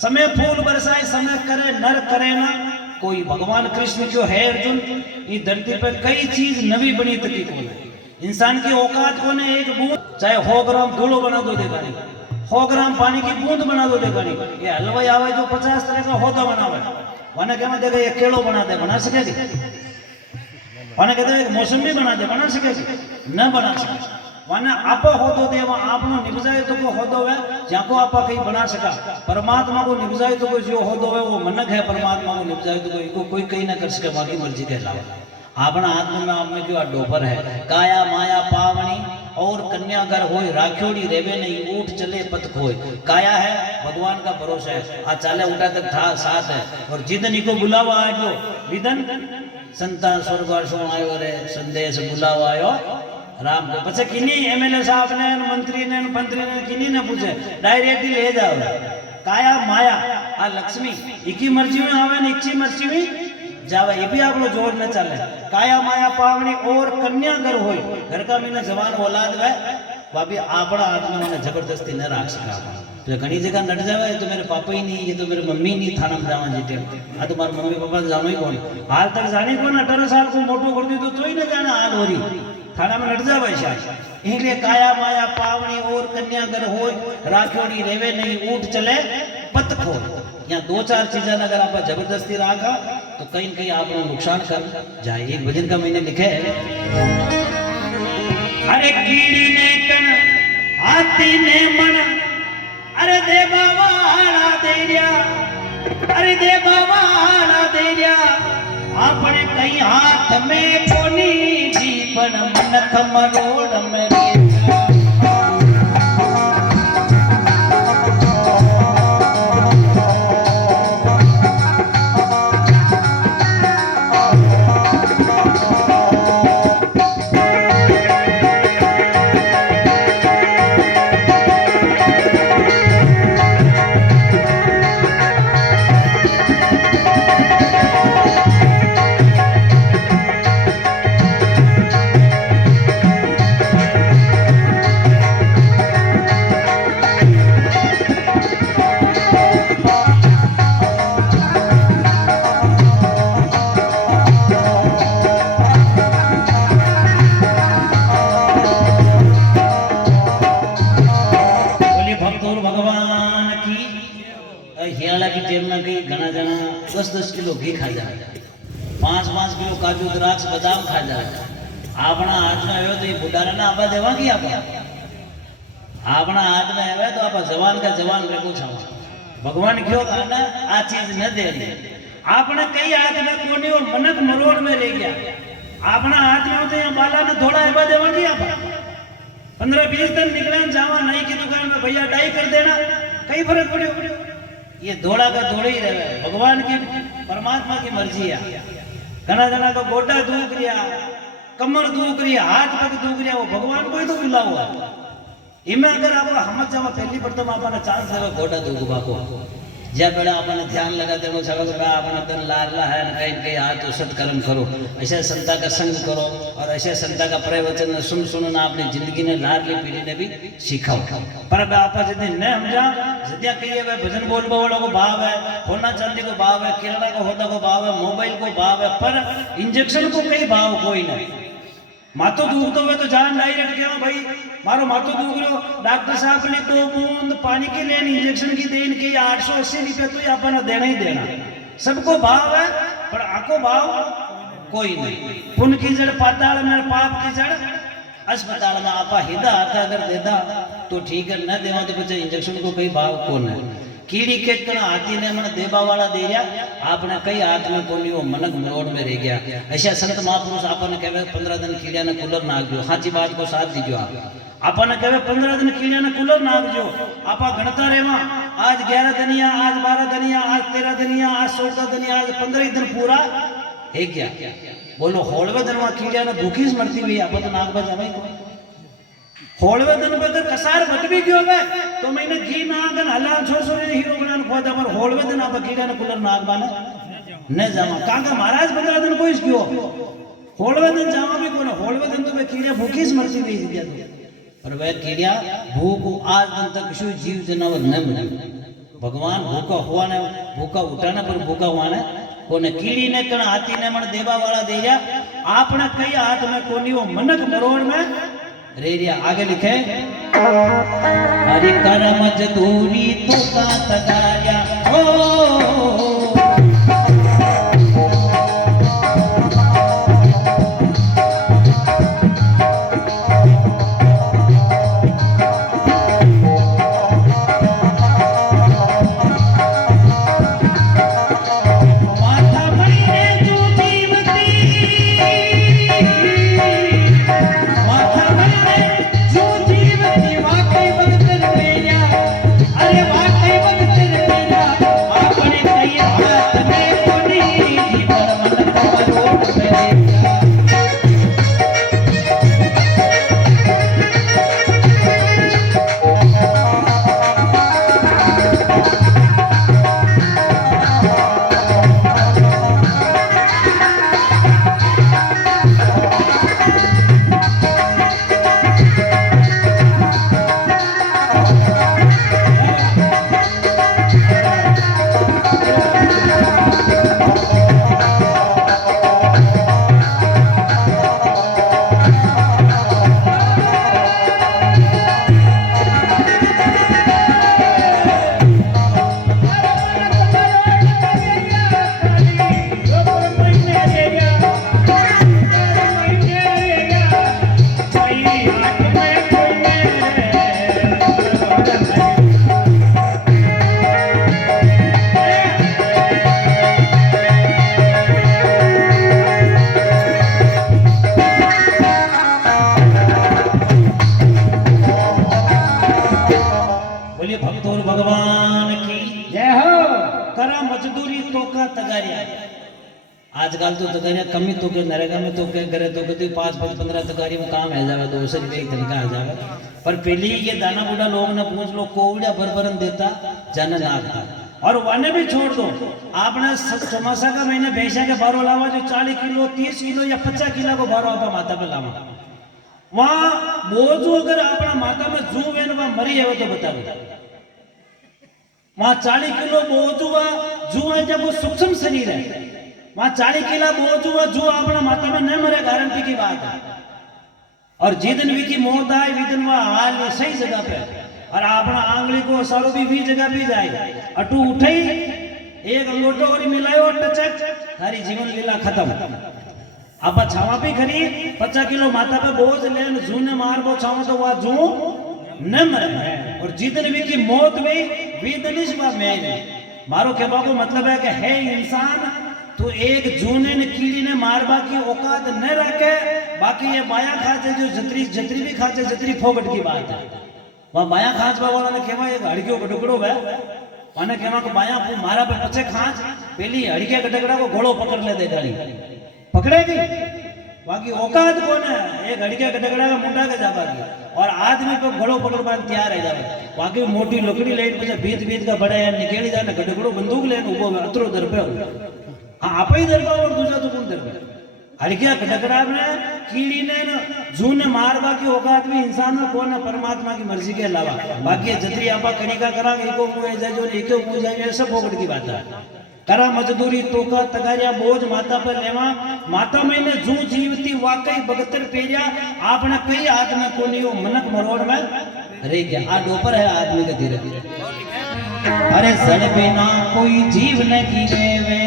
समय फूल बरसाए समय करे नर करे ना कोई। भगवान कृष्ण जो है अर्जुन, ये धरती पे कई चीज नवी बनी तकी को है। इंसान की औकात को ने एक बूंद चाहे 100 ग्राम धूलो बना दो देगा नहीं, 100 ग्राम पानी की बूंद बना दो देगा नहीं। ये हलवाई आवे जो 50 तरह का होता बनावे, वने क्या देगा ये केलो बना दे, बना सकेगी? वने कहते हैं मौसमी बना दे, बना सकेगी? न बना सके। वने आपा होतो दे आपनो निभजाए तो को होतो है जाको आपा कहीं बना सका। परमात्मा को निभजाए तो कोई जो होतो है वो मनक है, परमात्मा को निभजाए तो कोई कहीं ना कर सके, बाकी मर्जी के अलावा। अपना आत्मा में आप में क्यों डोपर है। काया माया पावनी और कन्यागर होय, राखियोड़ी रेवे नहीं ऊठ चले पथ खोए। काया है भगवान का भरोसा है, आ चाले उठा तक साथ है। और जिदन को बुलावा आयो विदन संतान स्वर्गवासों आयो रे संदेश बुलावा आयो राम को। पछे किनी एमएलए साहब ने मंत्री ने किनी ने पूछे डायरेक्ट ही ले जाओ। काया माया आ लक्ष्मी इकी मर्जी में आवे ने इच्छी मर्जी में जावे, ये भी आप लोग जोर न चले। काया माया पावनी और कन्या घर होय, घर का मीना जवान औलाद वे भाभी आपड़ा आदमी मैंने जबरदस्ती न राख सका। तो घनी जगह नट जावे तो मेरे पापा ही नहीं, ये तो मेरे मम्मी नहीं थाना में जावा जीते। आ तो मारे मम्मी पापा जानो ही कौन, हाल तक जाने कौन 18 साल को मोटो कर दी तो ही न जाना हाल हो रही थाना में नट जावे शायद। इसलिए काया माया पावनी और कन्या घर होय, राखियोड़ी रेवे नहीं ऊठ चले पत खो। यहाँ 2-4 चीजें अगर आप जबरदस्ती राखा तो कहीं न कहीं आपको नुकसान कर जाए। एक भजन का मैंने लिखे है, अरे कीड़ी ने कन हाथी ने मन, अरे देवा वाला देरिया, अरे देवा वाला देरिया अपने कई हाथ में कोनी जीवन मन खमरोड़ में घना जना 10-10 किलो घी खा जाए, 5-5 किलो काजू द्राक्ष बादाम खा जाए। अपना हाथ में आयो तो ये बुढ़ारा ना आपा देवा की आपा अपना हाथ में आवे तो आपा जवान का जवान रेको छावा। भगवान क्यों कहना आ चीज न दे दे। आपने कई हाथ में कोनी वो मनक मरोड़ में रह गया। अपना हाथ में होते यहाँ बाला ने थोड़ा एवा देवा की आपा 15-20 दिन निकले जावा नहीं की दुकान में भैया डाई कर देना, कई फर्क पड़े। ये दौड़ा का दौड़े ही रहे, भगवान की परमात्मा की मर्जी है। घना जना का गोटा दुख रिया, कमर दुख रिया, हाथ पग दुख रिया, वो भगवान को ही तो बुला हुआ। इनमें अगर आप हमत जावा पहली प्रथम आपने चांस है गोटा दुख को जब बेड़ा आपने ध्यान लगा देना चाहिए कि आपने तन लाला है न कहीं कहीं हाथ तो सत्कर्म करो, ऐसे संता का संग करो और ऐसे संता का प्रवचन सुन सुनना अपनी जिंदगी ने लाडली पीढ़ी ने भी सिखाओ। पर आप यदि न समझा सद्या कहिए वे भजन बोलबो वालों को भाव है, सोना चांदी को भाव है, किराना का होता को भाव है, मोबाइल को भाव है, पर इंजेक्शन को कई भाव कोई नहीं। माथो दुखतो हुए तो जान डायरेक्ट क्या भाई मारो माथो दुख रहा, डॉक्टर साहब ने 2 बूंद पानी के लिए इंजेक्शन की देन की 880 रुपये तो अपना देना ही देना। सबको भाव है पर आको भाव कोई नहीं। पुण्य की जड़ पाताल में, पाप की जड़ अस्पताल में। आपा हिदा आता अगर देदा तो ठीक है, न देवा तो बच्चे इंजेक्शन को कई भाव कौन है। कीड़ी के कण हाथी ने मन देवा वाला दे रहा, आपने कई हाथ में कोनी वो मनक मरोड़ में रह गया। ऐसा संत महापुरुष आपने कहे 15 दिन कीड़िया ने कूलर नाग दो, हाची बात को साथ दीजो। आपने कहे 15 दिन कीड़िया ने कूलर नाग दो, आपा गणता रेवा आज 11 दनिया, आज 12 दनिया, आज 13 दनिया, आज 14 दनिया, आज 15 दिन पूरा है क्या। बोलो होलवे दिन वहां कीड़िया ने भूखी मरती हुई आप तो नाग बजावे को होलवे दिन पे तो कसार बट भी क्यों है तो मैंने घी नागन हलान छोड़ छोड़ हीरो बनाने खोदा पर होलवे दिन आप कीड़ा ने कुलर नाग बाने न जावा काका महाराज 15 दिन कोई क्यों होलवे दिन जावा भी कोने होलवे दिन तो वे कीड़ा भूखी मरती गई थी पर वह कीड़ा भूख आज दिन तक किसी जीव जानवर न मिले भगवान भूखा हुआ ने भूखा उठाना पर भूखा हुआ ने कोने कीड़ी ने कण हाथी ने मन देवा वाला दे जा आपने कई हाथ में कोनी वो मनक मरोड़ में रेरिया आगे लिखे हरि कर मजदूरी तो का तगाया ओ आजकल तो तगारियां कमी तो के नरेगा में तो के करे तो के 5-15 तगारी में काम है जावे 2 से एक तरीका आ जावे पर पहले ये दाना बूढ़ा लोग ने पूछ लो कोवड़ा भरभरन देता जन नागता और वाने भी छोड़ दो आपने चौमासा का महीने भैंसा के बारो लावा जो 40 किलो 30 किलो या 50 किलो को बारो आप माता पे लावा वहां बोझो अगर अपना माता में जू वेन वहां मरी है तो बता दो वहां 40 किलो बोझ हुआ जू है जब वो सूक्ष्म शरीर है वहां 40 किलो बोझ हुआ जो अपना माता में न मरे गारंटी की बात है और जिदन भी की मौत आए विदन वह हाल सही जगह पे और अपना आंगली को सारो भी जगह भी जाए अटू उठे एक अंगूठो और मिलायो टचक सारी जीवन लीला खत्म आप छावा भी खरी 50 किलो माता पे बोझ लेन जू ने मार बो छावा तो वह जू न मरे और जिदन भी की मौत हुई विदनिश वह मैं मारो कहवा को मतलब है कि है इंसान तो एक जूने ने कीड़ी ने मारबा की औकात न रखे बाकी ये बाया खाचे जो जतरी भी खाचे जतरी फोगट की बात है वहां बाया खांच वाला ने कहवा एक हड़कियों का टुकड़ो है माने कहवा को बाया मारा पे पचे खांच पहली हड़किया का टुकड़ा को घोड़ो पकड़ ले दे गाड़ी पकड़ेगी बाकी औकात कौन है एक हड़किया का टुकड़ा का मुंडा के जा बाकी और आदमी पे घोड़ो पकड़ पान तैयार है जावे बाकी मोटी लकड़ी लेन पे बीत का बड़े निकली जाने गडगड़ो बंदूक लेन उबो अतरो दर पे हाँ आप ही दरबा और दूसरा तो कौन दरबा हड़किया खटकड़ा ने कीड़ी ने जू ने मारवा की औकात भी इंसान में कौन है परमात्मा की मर्जी के अलावा बाकी जतरी आपा कणिका करा एको मुए जाजो एको मुए जाजो सब फोकट की बात है करा मजदूरी तोका तगारिया बोझ माता पर लेवा माता में ने जू जीवती वाकई बगतर पेरिया आपने कई हाथ में कोनी वो मनक मरोड़ में अरे क्या आ डोपर है आदमी का धीरे धीरे अरे सड़ बिना कोई जीव नहीं रेवे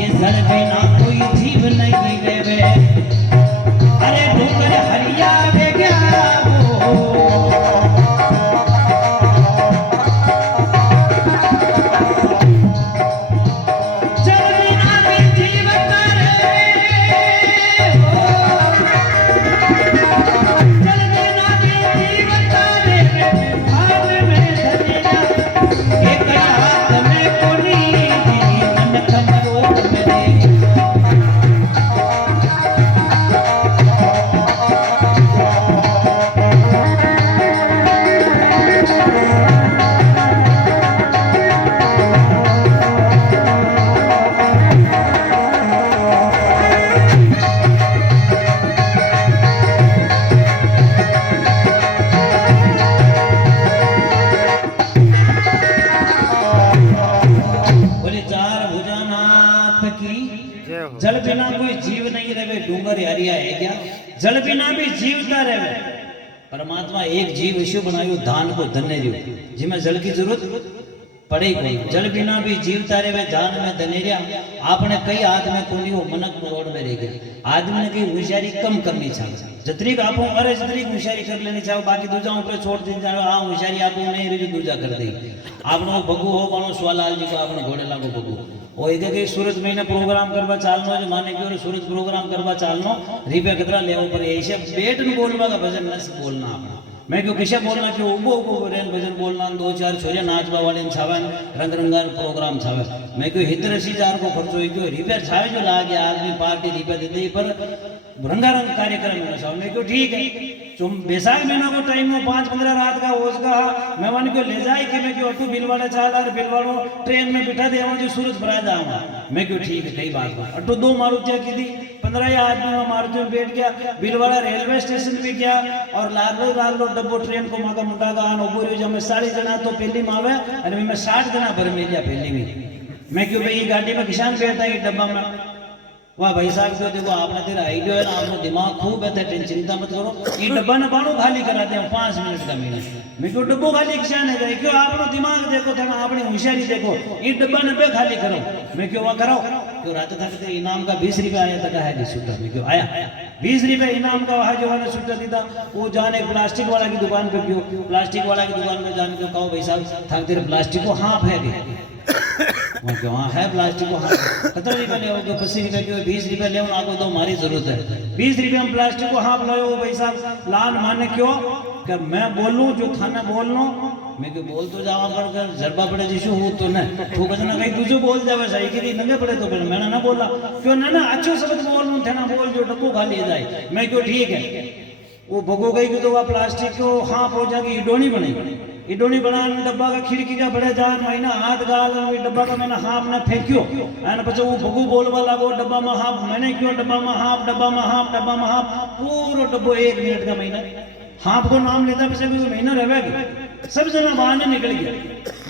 ये सड़ बिना कोई जीव नहीं रेवे अरे ढूंढ हरिया वे गया बिना भी जीवता रहे। परमात्मा एक जीव ऐसो बनायो धान को धन्य रियो जिमें जल की जरूरत पड़े कोई। जल बिना भी जीवता रहे धान में धन्य रिया। आपने कई आदमी कोनी हो मनक रोड में रह गया। आदमी ने की होशियारी कम करनी चाहिए। जतरी आपो अरे जतरी होशियारी कर लेनी चाहिए। बाकी दूजा ऊपर छोड़ दी जाए। हाँ होशियारी आपो नहीं रही दूजा कर दी। आपनो बगू हो पानो स्वालाल जी को आपने घोड़ेला को बगू वो एक के सूरज महीने प्रोग्राम करवा चालनो जो माने क्यों सूरज प्रोग्राम करवा चालनो रिपे कितना लेवो पर ऐसे बेट न बोलवा का भजन न बोलना आपना। मैं क्यों किसे बोलना क्यों उबो उबो रेन भजन बोलना दो चार छोरे नाचवा वाले छावन रंग रंगार प्रोग्राम छावे। मैं क्यों हितर 80,000 को खर्चो है क्यों रिपे छावे जो लागे आदमी पार्टी रिपे दे दे पर रंगारंग कार्यक्रम में छावे। मैं क्यों ठीक है तुम बैसाख महीना को टाइम में 5-15 रात का होश का मेहमान को ले जाए कि मैं क्यों अटू बिलवाड़ा चाल बिलवाड़ो ट्रेन में बिठा दे जो सूरज भरा जाऊंगा। मैं क्यों ठीक है कई बात में अटू 2 मारुतियां की थी 15 आदमी में मारुति में बैठ गया बिलवाड़ा रेलवे स्टेशन भी गया और लालो डब्बो ट्रेन को माका मुंडा का आन उबो जब मैं 40 जना तो पहली में आवे और मैं 60 जना भर में लिया पहली में। मैं क्यों भाई गाड़ी में किसान बैठा है डब्बा में वाह भाई साहब तो देखो आपने तेरा आइडिया है ना आपको दिमाग खूब है टेंशन चिंता मत करो ये डब्बा ना बाणो खाली कराते हैं 5 मिनट का महीने मैं क्यों डब्बो खाली किसान है जाए क्यों आपनो दिमाग देखो था आपने होशियारी देखो ये डब्बा न पे खाली करो। मैं क्यों वहां कराओ क्यों रात तक इनाम का 20 रुपया आया तक है छूटा। मैं क्यों आया 20 रुपये इनाम का वहां जो वाला छूटा दीदा वो जाने प्लास्टिक वाला की दुकान पे क्यों प्लास्टिक वाला की दुकान में जाने को कहो भाई साहब था तेरे प्लास्टिक को हाँ फेंक मैं क्यों हाँ है प्लास्टिक को हाँ कितना रुपया ले 25 रुपये क्यों 20 रुपये ले आपको तो हमारी जरूरत है 20 रुपये हम प्लास्टिक को हाँ लाओ भाई साहब लान माने क्यों क्या मैं बोलूं जो थाना बोल लो मैं क्यों बोल तो जावा पर जरबा पड़े जिसु हूँ तो न तू कजना कहीं दूसरे बोल जावे सही कि नंगे पड़े तो फिर मैंने ना बोला क्यों ना अच्छो शब्द बोल लूं थे ना बोल जो डब्बो खाली जाए। मैं क्यों ठीक है वो भगो गई तो वह प्लास्टिक को हाँ हो जाएगी इडोनी बनेगी इडोनी बना डब्बा का खिड़की का बड़े जान महीना हाथ गाल डब्बा का मैंने हाँप ने फेंक्यो एन पचे वो भगू बोलवा लागो डब्बा में हाँप मैंने क्यों डब्बा में हाँप डब्बा में हाँप डब्बा में हाँप पूरा डब्बो 1 मिनट का महीना हाँप को नाम लेता पीछे कोई महीना रहेगा सब जना बाहर निकल गया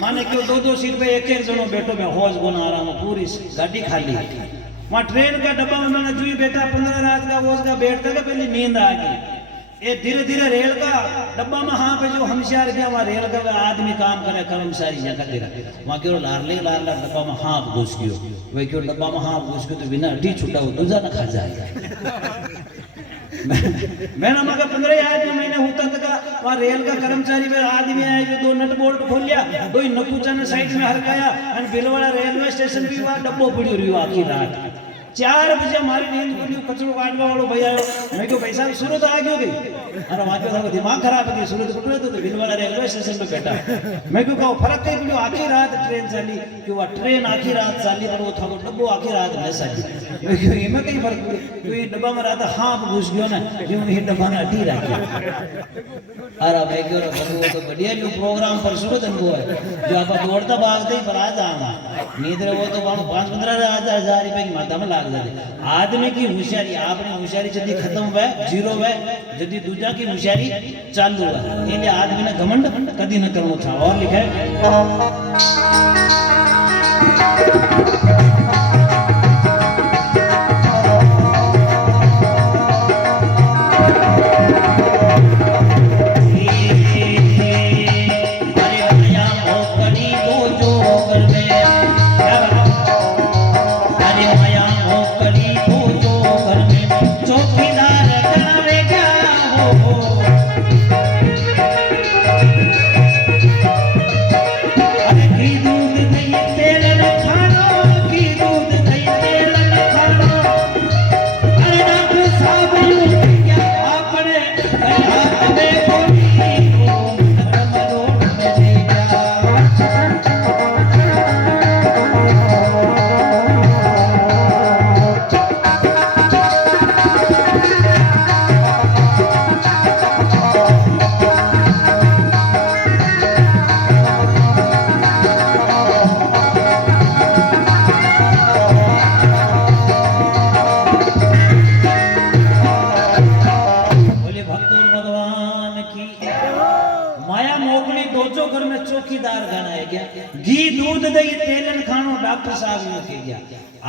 माने क्यों 2-2 सीट पे एक जनो बैठो मैं हौज बना रहा हूँ पूरी गाड़ी खाली वहाँ ट्रेन का डब्बा में मैंने जुई बैठा 15 रात का हौज का बैठता का पहले नींद आ गई ये धीरे धीरे रेल का डब्बा में हाँ पे जो हमशार गया वहाँ रेल का आदमी काम करे कर्मचारी जगह दे रहा वहाँ क्यों लारले लारला डब्बा में हाँ घुस गयो वही क्यों डब्बा में हाँ घुस गयो तो बिना अड्डी छुटा हो दूजा न खा जाएगा। मैंने मगर 15 आदमी महीने होता था वहाँ रेल का कर्मचारी में आदमी आए जो 2 नट बोल्ट खोल लिया 2 नकुचा ने साइड में हरकाया और बिलवाड़ा रेलवे स्टेशन भी वहाँ डब्बो पड़ी रही आखी रात 4 बजे हमारी नींद खुली कचरो काटवा वालों भैया मैं क्यों पैसा सूरत आ गयो गई अरे वहाँ क्यों दिमाग खराब है सूरत कुटरे तो भीलवाड़ा रेलवे स्टेशन पे बैठा मैं क्यों कहो फर्क कहीं बोलो आखी रात ट्रेन चली क्यों वह ट्रेन आखी रात चली पर वो था वो डब्बो आखी रात न चली मैं क्यों इनमें कहीं फर्क क्यों ये डब्बा में रहता हाँ घुस गयो ना जो ये डब्बा में अटी रखी अरे मैं क्यों वो तो बढ़िया जो प्रोग्राम पर सूरत अनुभव है जो आप दौड़ता भागते ही पर आ जाऊंगा नींद वो तो 5-15 हजार रुपए की माता में लाग जाते आदमी की होशियारी आपने होशियारी जल्दी खत्म हुआ जीरो हुआ जल्दी दूजा की होशियारी चालू हुआ इसलिए आदमी ने घमंड कभी न करना था। और लिखा है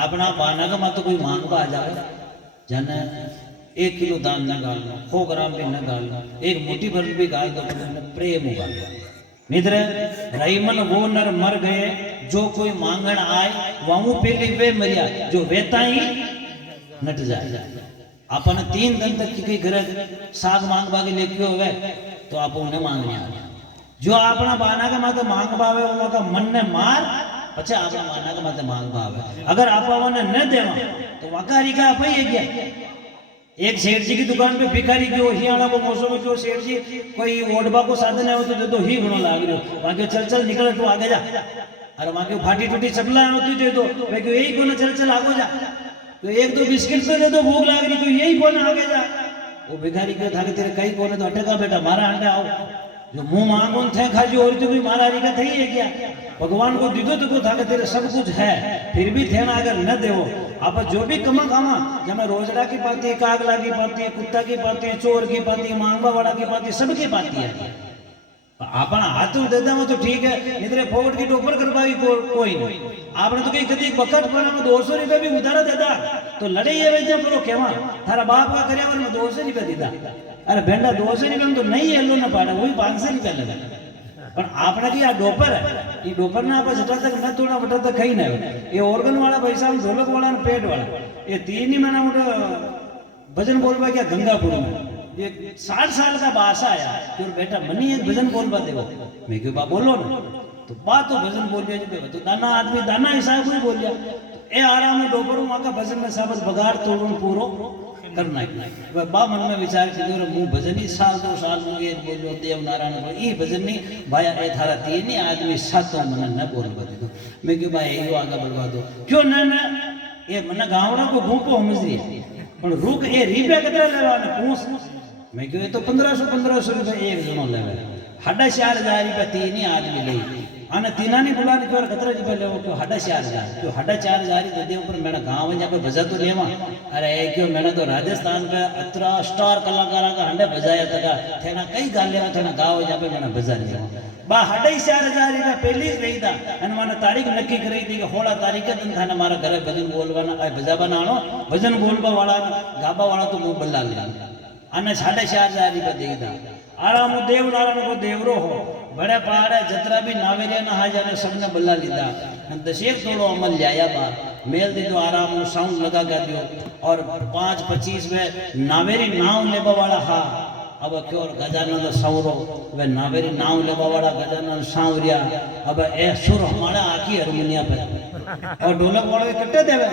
अपना बाना का मत कोई मांगवा आ जाए जन 1 किलो दान न गालनो 100 ग्राम भी न गालनो एक मोटी भर भी गाल दो प्रेम होगा निद्रे रईमन वो नर मर गए जो कोई मांगण आए वाहू पेली वे मरिया जो वेता ही नट जाए अपन 3 दिन तक की घर साग मांग बागे लेके होवे तो आप उन्हें मांगने आ जो अपना बाना का माते मांग पावे उनका मन ने मार पछे अपना बाना का माते मांग पावे अगर आप ने न देवा तो वाकारी का आप ही गया एक सेठ जी की दुकान पे भिखारी गयो हियाणा को मौसम में जो सेठ जी कोई ओडबा को साधन है तो दे दो ही गुणो लाग रहो बाकी चल चल निकल तू आगे जा अरे बाकी फाटी टूटी चपला होती दे दो बाकी यही कोने चल चल आगो जा तो एक दो बिस्किट तो दे दो भूख लाग रही तो यही कोने आगे जा वो भिखारी के थाके तेरे कई कोने तो अटका बेटा मारा अंडा आओ जो मुंह मांगो थे खाजी और तो भी मारा री का थई है क्या भगवान को दीदो तो को थाके तेरे सब कुछ है फिर भी थे ना अगर न देवो आप जो भी कमा खामा जब रोजड़ा की पाती है कागला की पाती है कुत्ता की पाती है चोर की पाती है मांगवा वाला की पाती है सबकी पाती है अपना हाथ देता हूँ तो ठीक है इधर फोकट की टोपर करवाई कोई नहीं आपने तो कहीं कभी बकट बना 200 रुपये भी उधारा देता तो लड़े ये वजह पर केवा थारा बाप का कर्या मैं 200 रुपये देता अरे बेंडा 200 रुपये में तो नहीं एलो ना पाड़ा वही 500 रुपये लगा पर आपने की आ डोपर है ये डोपर ना आप जटा तक न तोड़ा बटा तक कहीं ना ये ऑर्गन वाला पैसा ढोलक वाला पेट वाला ये 3 ही महीना मोटा भजन बोलवा क्या गंगापुर में ये 60 साल का बासा आया फिर बेटा मनी एक भजन बोलवा देगा मैं क्यों बा बोलो ना तो बात तो भजन बोल दिया तो दाना आदमी दाना हिसाब में बोल दिया ए आराम में डोपर वहां का भजन में साबस बगाड़ तोड़न पूरो करना है बा मन में विचार की मुंह भजन ही साल 2 साल में ये बोलो देव नारायण बोल ये भजन नहीं भाई ए थारा तीन ही आदमी सातों मन न बोलवा दे दो मैं क्यों भाई यो आगे बढ़वा दो क्यों न ये मन गावड़ा को भूको समझी पण रुक ए रीपे कतरा लेवा ने पूछ मैं क्यों ये तो 1500 रुपये एक जनो लेवे 4,500 रुपये 3 ही आदमी ले आने तीना नहीं बुला के और कतरा रुपये लेवो क्यों 4,500 क्यों 4,500 दे दे ऊपर मेरा गांव है पे बजा तो लेवा अरे क्यों मैंने तो राजस्थान पे अतरा स्टार कलाकार का हंडे बजाया था थेना कई गाल लेवा थेना गांव है पे मैंने बजा लिया बा 4,500 रुपया पहली ही रही था અને મને તારીખ નક્કી કરી હતી કે 16 તારીખે તને થાને મારા ઘરે ભજન બોલવાના આ બજાવાના આનો ભજન બોલવા વાળા ગાબા વાળા તો હું બલ્લા લે અને 4,500 रुपया देदा आराम देव नारायण को देवरो हो बड़े पहाड़े जतरा भी नावेरिया ना हाजा ने सबने बल्ला लीधा दशेक थोड़ो अमल लिया बा मेल दे दो आराम साउंड लगा कर दियो और 5:25 में नावेरी नाव लेबा वाला हा अब क्यों गजानन सौरो वे नावेरी नाव लेबा वाला गजानन सावरिया अब ए सुर हमारा आकी हारमोनिया पे और ढोलक वालों कट्टे देवे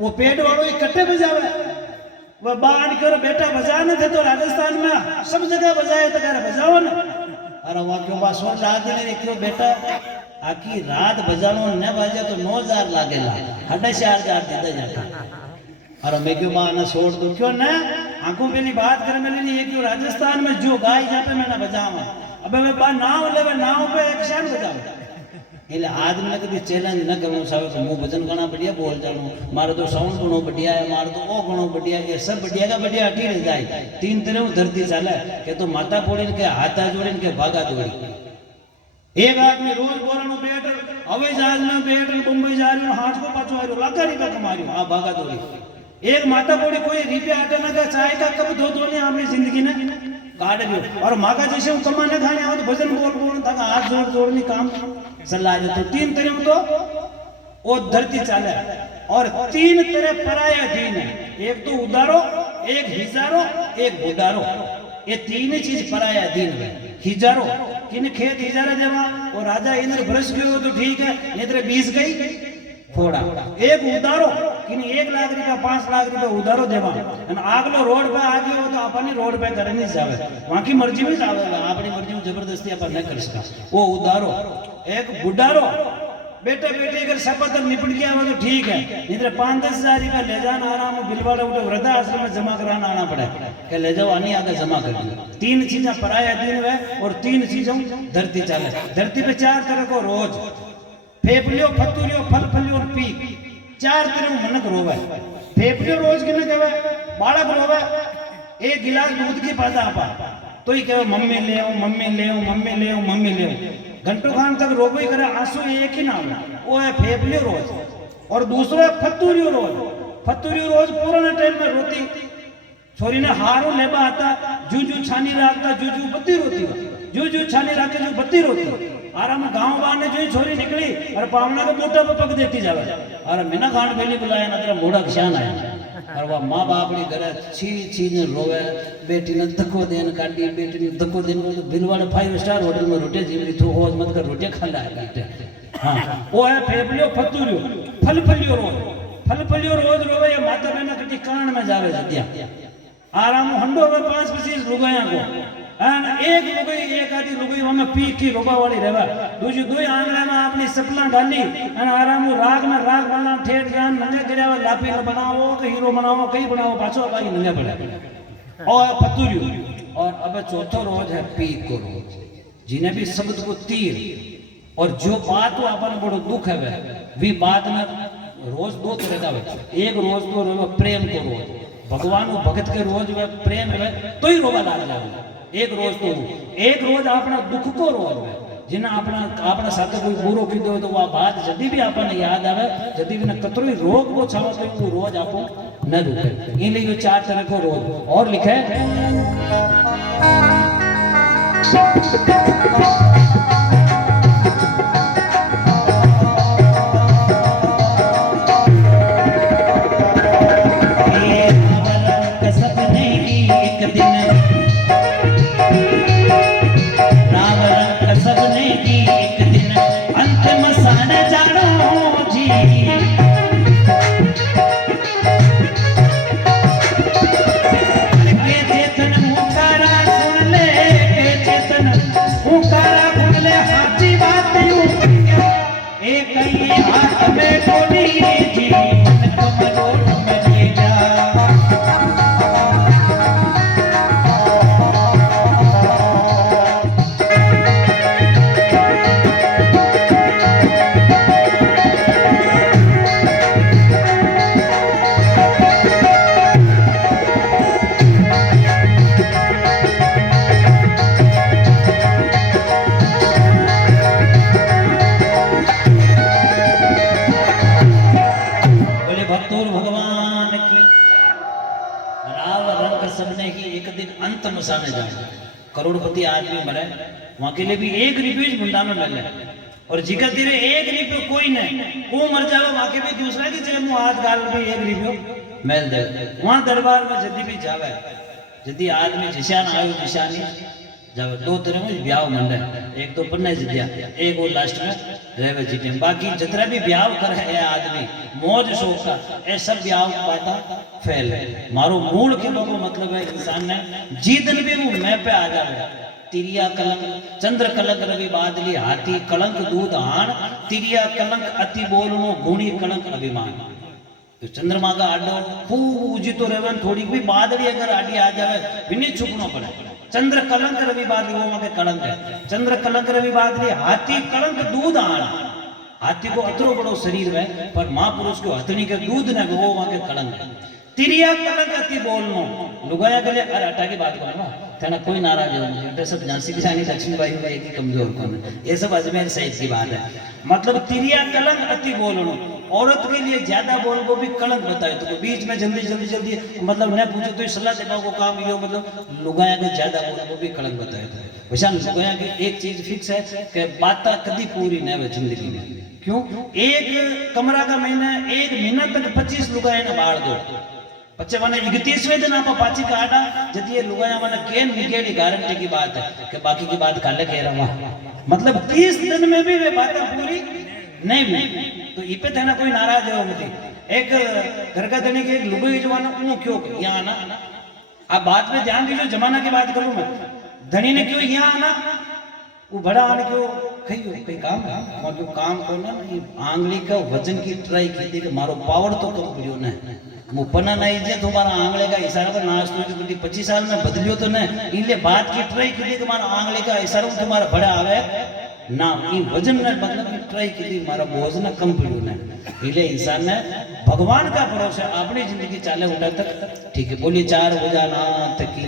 वो पेट वालों कट्टे बजावे वह बाण करो बेटा बजाने थे तो राजस्थान में सब जगह बजाए तो करे बजाओ ना अरे वहां क्यों बात सुन रात ने क्यों बेटा आकी रात बजानो न बजे तो 9,000 लागेला 4,500 दे जाता अरे मैं क्यों मां ना छोड़ दो क्यों ना आंखों पे बात कर में लेनी है क्यों राजस्थान में जो गाय जाते मैं ना बजावा अबे मैं बा नाव लेवे नाव पे एक शान बजाऊं એટલે આદમી ને કદી ચેલેન્જ ન કરવું સાવે કે હું ભજન ઘણા बढ़िया बोल जाऊं मारो तो साउंड घणो बढ़िया है मारो तो ओ घणो बढ़िया है सब बढ़िया का बढ़िया अटी रह जाए 3 तरह धरती चाले के तो माता पोड़ी के हाथा जोड़ी के भागा दौड़ी एक आदमी रोज बोरानो बेट हवाई जहाज में बेट मुंबई जा रही हाथ को पाछो आयो लाखा रुपया कमारियो आ भागा दौड़ी एक माता पोड़ी कोई रुपया आटे ना का चाय का कप धो धोने अपनी जिंदगी ने काट लियो और मागा जैसे हम कमाने खाने आओ तो भजन बोल बोल था हाथ जोड़ जोड़नी काम सलाह दे तो 3 तरह तो वो धरती चाले और 3 तरह पराया दीन है एक तो उदारो एक हिजारो एक बुडारो ये 3 चीज पराया दीन है हिजारो किन खेत हिजारा देवा और राजा इंद्र भ्रष्ट गयो तो ठीक है नेत्र 20 गई फोड़ा एक उदारो किन 1 लाख रुपया 5 लाख रुपया उधारो देवा અને આગલો રોડ पे आ गयो तो अपनी रोड पे करे नहीं जावे वहां की मर्जी में जावे अपनी मर्जी में जबरदस्ती अपन नहीं कर सका वो उधारो एक बुढ़ारो बेटे बेटे अगर शपथ निपट गया वो तो ठीक है नहीं तो 5-10 हजार रुपया ले जाना आराम बिलवाड़ा उठे वृद्धा आश्रम में जमा कराना आना पड़े कि ले जाओ आनी आगे जमा कर दियो 3 चीजें पराया दिन है और 3 चीजों धरती चाले धरती पे 4 तरह को रोज फेफलियो फतुरियो फल फलियो पी 4 तरह मनक रोवे फेफलियो रोज किने कहवे बालक रोवे एक गिलास दूध की पाता आपा तो ही कहवे मम्मी ले आओ मम्मी ले आओ मम्मी ले आओ मम्मी ले आओ घंटों खान तक रोबो ही करे आंसू एक ही नाम वो है फेफलियो रोज और दूसरा फतुरियो रोज पूरा टाइम में रोती छोरी ने हारो लेबा आता जूजू छानी राखता जूजू बत्ती रोती जूजू छानी राखे जो बत्ती रोती आराम गांव बाहर ने जो छोरी निकली और पावना के मोटा पे पग देती जावे और मीना खान बेली बुलाया ना तेरा मोड़ा क्षान आया और वह माँ बाप ने घर छी छी ने रोवे बेटी ने धक्को देन काटी बेटी ने धक्को देन तो बिल वाले 5 स्टार होटल में रोटी जीवरी तो होज मत कर रोटी खा ला बेटे हां वो है फेबलियो फतुरियो फलफलियो रोज रोवे ये माता बहना कटी कान में जावे जदिया आराम हंडो में 5-25 लुगाया को और एक लुगाई एक आधी लुगाई वहां पी की रोबा वाली रहवा दूजी दो आंगला में अपनी सपना डाली और आराम राग में राग बना ठेठ जान नंगे गिरा लापी न बनाओ के हीरो बनाओ कई बनाओ पाछो बाकी नंगे पड़े और फतुरियो और अब चौथो रोज है पी को रोज जिन्हें भी शब्द को तीर और जो बात वो अपन बड़ो दुख है वे बात में रोज दो तरह का एक रोज तो प्रेम को रोज भगवान भगत के रोज वे प्रेम है तो ही रोवा लाग जावे एक रोज अपना दुख को रोज है जिन्हें अपना साथ कोई बुरो कीधो तो वह बात जदी भी अपने याद आवे जदी भी कतरो रोग वो छाओ तो वो रोज आपो न रुके इन लिए 4 तरह को रोज और लिखे करोड़पति आदमी मरे वहां के लिए भी 1 रुपये मुंडा में मिले और जिगर तेरे 1 रुपये कोई नहीं वो मर जावे वहां के भी दूसरा की चले मुंह हाथ गाल भी 1 रुपये मिल दे वहां दरबार में जदी भी जावे जदी आदमी जिशान आयो जिशानी जावे 2 तरह में ब्याह मंडे एक तो पन्ने जिद्या एक वो लास्ट में रहवे जीते बाकी जितना भी ब्याह करे है आदमी मौज शौक का ये सब ब्याह बाता फैल मारो मूल के लोगों मतलब है इंसान ने जीतन भी वो मैं पे आ जावे तिरिया कलंक चंद्र कलंक रवि बादली हाथी कलंक दूध हान तिरिया कलंक अति बोलनो गुणी कलंक अभिमान तो चंद्रमा का आडो खूब उजी तो रेवन थोड़ी भी बादली अगर आडी आ जावे बिनी छुपनो पड़े चंद्र कलंक रवि बादली वो मके कलंक है चंद्र कलंक रवि बादली हाथी कलंक दूध आन हाथी को अतरो बड़ो शरीर है पर महापुरुष को हथनी के दूध ने वो वहां के कलंक है तिरिया कलंक अति बोलनो लुगाया के लिए अरे अटा की बात करो तेना कोई नाराज हो मुझे सब झांसी की रानी लक्ष्मीबाई में एक ही कमजोर कौन ये सब अजमेर सहित की बात है मतलब तिरिया कलंक अति बोलनो औरत के लिए ज्यादा बोल वो भी कलंक बताए तो बीच में जल्दी मतलब न पूछे तो सलाह देने को काम ये मतलब लुगाया को ज्यादा बोल वो भी कलंक बताए थे वैसा लुगाया की एक चीज फिक्स है कि बात कभी पूरी न हो जिंदगी में क्यों एक कमरा का महीना 1 महीना तक 25 लुगाया ने बाढ़ दो बच्चे माने 31वें दिन आप पाची का आटा जब ये लुगाया माने केन निकेड़ी गारंटी की बात है कि बाकी की बात काले कह रहा मतलब 30 दिन में भी वे बातें पूरी नहीं भी तो इपे थे ना कोई नाराज है मुझे एक घर का देने की एक लुगाई जमाना वो क्यों यहाँ आना आप बात में ध्यान दीजिए जमाना की बात करूं मैं धनी ने क्यों यहाँ आना वो बड़ा आने क्यों कहीं काम मतलब काम करना ये आंगली का वजन की ट्राई की थी कि मारो पावर तो कम पड़ियो ना मुपना नहीं जे तुम्हारा आंगले का इशारा पर नाश तो 25 साल में बदलियो तो न इनले बात की ट्राई की थी तुम्हारा आंगले का इशारा तुम्हारा बड़ा आवे ना ये वजन ने मतलब ट्राई की थी मारा बोझ ना कम पड़ियो ना इले इंसान ने भगवान का भरोसा अपनी जिंदगी चाले उठा तक ठीक है बोलिए 4 बजा नाथ की